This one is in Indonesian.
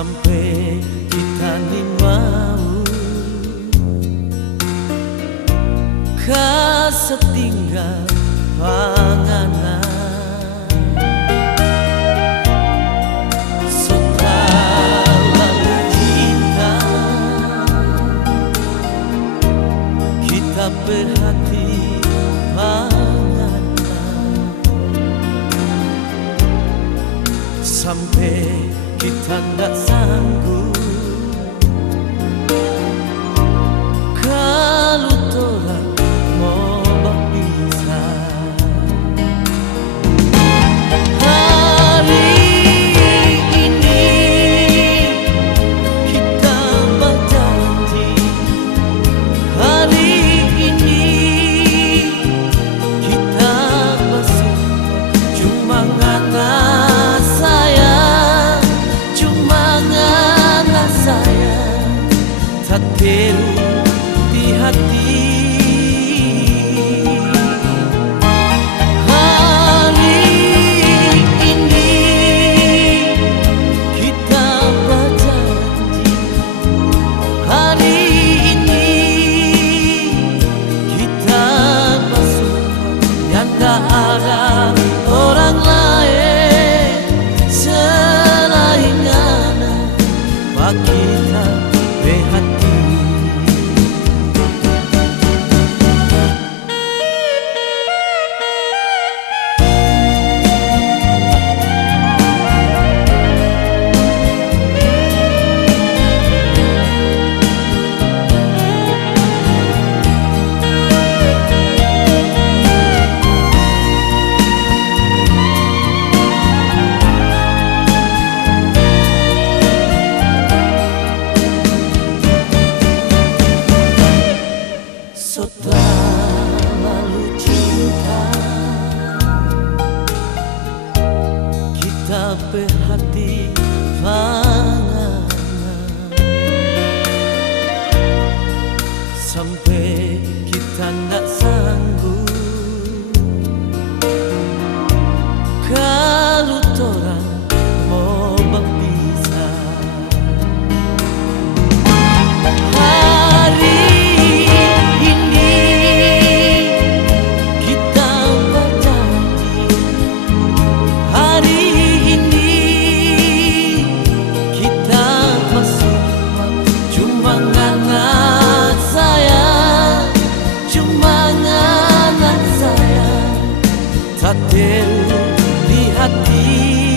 sampai kita ni mau kasetinggal panganan setelah cinta kita berhati panganan sampai kita ndak sanggup kalau torang mau berpisah. Hari ini kita berjanji, hari ini kita bersumpah, cuma ngata teru di hati. Hari ini kita berjanji, hari ini kita bersumpah, yang tak ada orang lain selain anak bagi kita berhati. Setelah lalu cinta kita berhati panganan sampai kita ndak sanggup kalau torang mau berpisah. Tak teru di hati.